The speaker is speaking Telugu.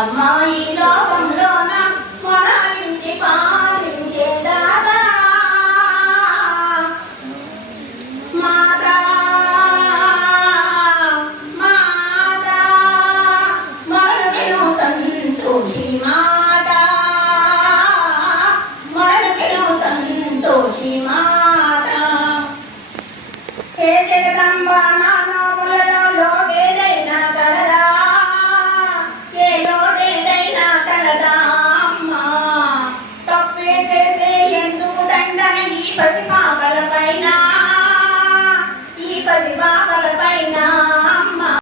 అమ్మాయి లోకంలోన మొరాలించి పాలించే దాదా మాతా మాతా మరొకను సంతోషి మాతా. మరొకను సంతోషి మాతా. హే జగదంబా పసిపాపల పైన